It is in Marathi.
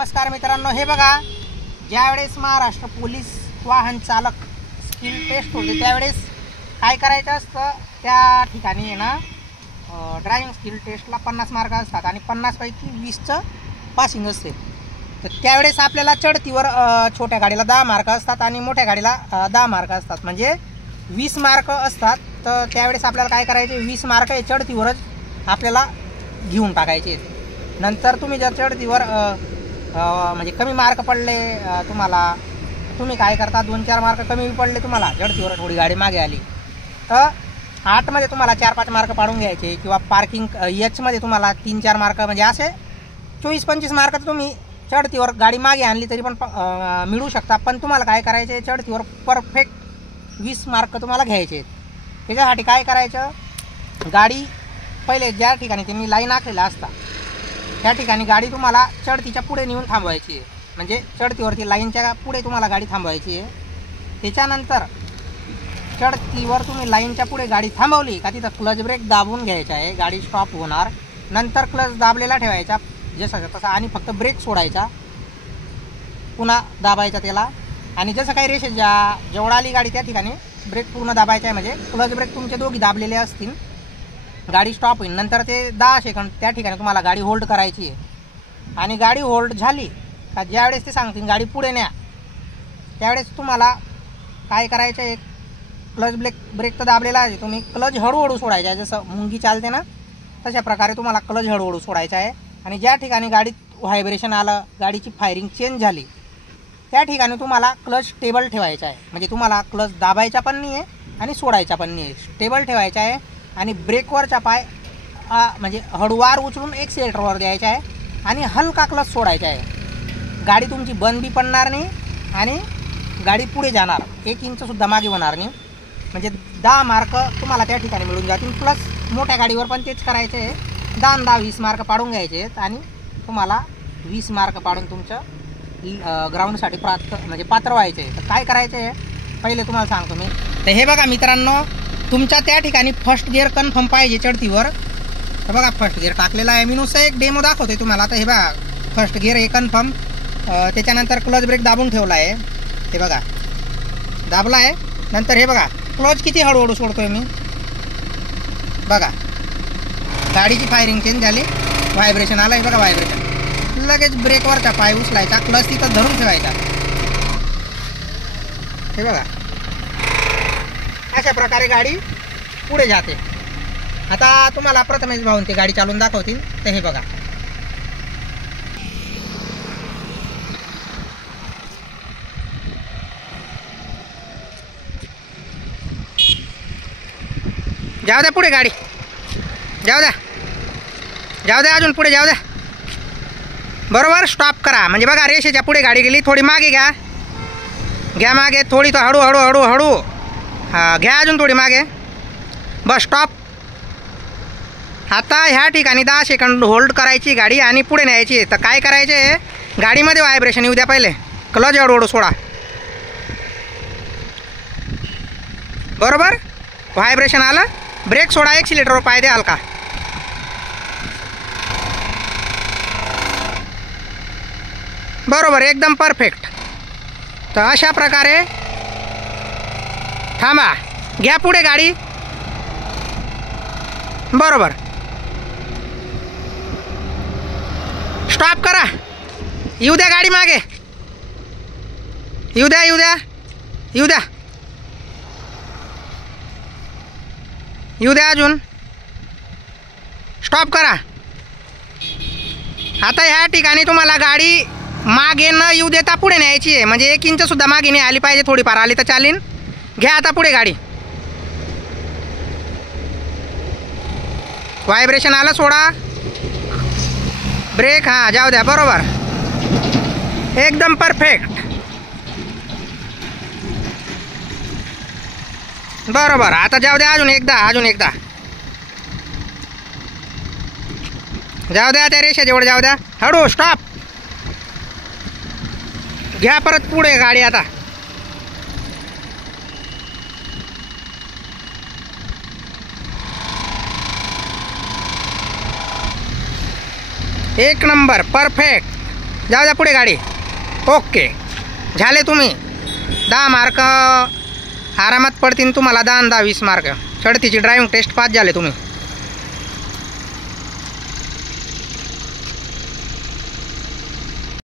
नमस्कार मित्रांनो, हे बघा, ज्यावेळेस महाराष्ट्र पोलीस वाहन चालक स्किल टेस्ट होते त्यावेळेस काय करायचं असतं, त्या ठिकाणी आहे ना ड्रायव्हिंग स्किल टेस्टला 50 मार्क असतात आणि 50 पैकी 20चं पासिंग असते. तर त्यावेळेस आपल्याला चढतीवर छोट्या गाडीला 10 मार्क असतात आणि मोठ्या गाडीला 10 मार्क असतात, म्हणजे 20 मार्क असतात. तर त्यावेळेस आपल्याला काय करायचे, 20 मार्क हे चढतीवरच आपल्याला घेऊन टाकायचे. नंतर तुम्ही जर चढतीवर म्हणजे कमी मार्क पडले तुम्हाला, तुम्ही काय करता, 2-4 मार्क कमी पडले तुम्हाला, चढतीवर थोडी गाडी मागे आली तर 8मध्ये तुम्हाला 4-5 मार्क पाडून घ्यायचे, किंवा पार्किंग एचमध्ये तुम्हाला 3-4 मार्क, म्हणजे असे 24-25 मार्क तुम्ही चढतीवर गाडी मागे आणली तरी पण मिळू शकता. पण तुम्हाला काय करायचे, चढतीवर परफेक्ट 20 मार्क तुम्हाला घ्यायचे. त्याच्यासाठी काय करायचं, गाडी पहिले ज्या ठिकाणी त्यांनी लाईन आखलेला असता त्या ठिकाणी गाडी तुम्हाला चढतीच्या पुढे नेऊन थांबवायची आहे, म्हणजे चढतीवरती लाईनच्या पुढे तुम्हाला गाडी थांबवायची आहे. त्याच्यानंतर चढतीवर तुम्ही लाईनच्या पुढे गाडी थांबवली का तिथं क्लच ब्रेक दाबून घ्यायचा आहे, गाडी स्टॉप होणार. नंतर क्लच दाबलेला ठेवायचा जसं तसा आणि फक्त ब्रेक सोडायचा, पुन्हा दाबायचा त्याला. आणि जसं काही रेषे जेवढा आली गाडी त्या ठिकाणी ब्रेक पूर्ण दाबायचा आहे, म्हणजे क्लच ब्रेक तुमचे दोघी दाबलेले असतील, गाडी स्टॉप होईल. नंतर ते 10 सेकंद त्या ठिकाणी तुम्हाला गाडी होल्ड करायची आहे. आणि गाडी होल्ड झाली का ज्यावेळेस ते सांगतील गाडी पुढे न्या, त्यावेळेस तुम्हाला काय करायचं, एक क्लच ब्रेक तर दाबलेला आहे, तुम्ही क्लच हळूहळू सोडायचा आहे. जसं मुंगी चालते ना तशा प्रकारे तुम्हाला क्लच हळूहळू सोडायचा आहे. आणि ज्या ठिकाणी गाडीत व्हायब्रेशन आलं, गाडीची फायरिंग चेंज झाली, त्या ठिकाणी तुम्हाला क्लच स्टेबल ठेवायचा आहे, म्हणजे तुम्हाला क्लच दाबायचा पण नाही आहे आणि सोडायचा पण नाही आहे, स्टेबल ठेवायचा आहे. आणि ब्रेकवरचा पाय म्हणजे हळूवार उचलून एक्सिलेटरवर द्यायचा आहे आणि हलका क्लच सोडायचा आहे. गाडी तुमची बंद बी पडणार नाही आणि गाडी पुढे जाणार, 1 इंचसुद्धा मागे होणार नाही, म्हणजे 10 मार्क तुम्हाला त्या ठिकाणी मिळून जातील. प्लस मोठ्या गाडीवर पण तेच करायचे आहे, 10-20 मार्क पाडून घ्यायचे आहेत आणि तुम्हाला 20 मार्क पाडून तुमचं ग्राउंडसाठी म्हणजे पात्र व्हायचे आहे. तर काय करायचं आहे पहिले तुम्हाला सांगतो मी. तर हे बघा मित्रांनो, तुमच्या त्या ठिकाणी फर्स्ट गिअर कन्फर्म पाहिजे चढतीवर. तर बघा फर्स्ट गिअर टाकलेला आहे, मी नुसतं एक डेमो दाखवतोय तुम्हाला. तर हे बघा फर्स्ट गिअर हे कन्फर्म, त्याच्यानंतर क्लच ब्रेक दाबून ठेवला आहे, हे बघा दाबला आहे. नंतर हे बघा क्लच किती हळूहळू सोडतोय मी, बघा गाडीची फायरिंग चेंज झाली, व्हायब्रेशन आलं आहे, बघा व्हायब्रेशन. लगेच ब्रेकवरचा पाय उचलायचा, क्लच तिथं धरून ठेवायचा, हे बघा अशा प्रकारे गाडी पुढे जाते. आता तुम्हाला प्रथमेश भाऊन ते गाडी चालवून दाखवतील. तर हे बघा, जाऊ द्या पुढे गाडी, जाऊ द्या अजून पुढे जाऊ द्या. बरोबर स्टॉप करा, म्हणजे बघा रेषेच्या पुढे गाडी गेली, थोडी मागे घ्या मागे, थोडी तर हळू हां घ्या अजून थोडी मागे, बस स्टॉप. आता ह्या ठिकाणी 10 सेकंद होल्ड करायची गाडी आणि पुढे न्यायची. तर काय करायचे, गाडीमध्ये व्हायब्रेशन येऊ द्या, पहिले क्लच हळूहळू सोडा, बरोबर व्हायब्रेशन आलं, ब्रेक सोडा, एक्सिलेटरवर पाय द्या हलका, बरोबर एकदम परफेक्ट. तर अशा प्रकारे थांबा, घ्या पुढे गाडी, बरोबर स्टॉप करा, येऊ द्या गाडी मागे, येऊ द्या अजून, स्टॉप करा. आता ह्या ठिकाणी तुम्हाला गाडी मागे न येऊ देता पुढे न्यायची आहे, म्हणजे 1 इंचसुद्धा मागे नाही आली पाहिजे, थोडीफार आली तर चालेल. घ्या आता पुढे गाडी, व्हायब्रेशन आलं, सोडा ब्रेक, हां जाऊ द्या, बरोबर एकदम परफेक्ट, बरोबर. आता जाऊ द्या अजून एकदा जाऊ द्या, त्या रेषा जेवढं जाऊ द्या, हळू स्टॉप, घ्या परत पुढे गाडी. आता एक नंबर परफेक्ट. जाऊ द्या पुढे गाडी. ओके झाले तुम्ही 10 मार्क आरामात पडतील तुम्हाला. 10 आणि 10 20 मार्क. चढतीची ड्रायव्हिंग टेस्ट पास झाले तुम्ही.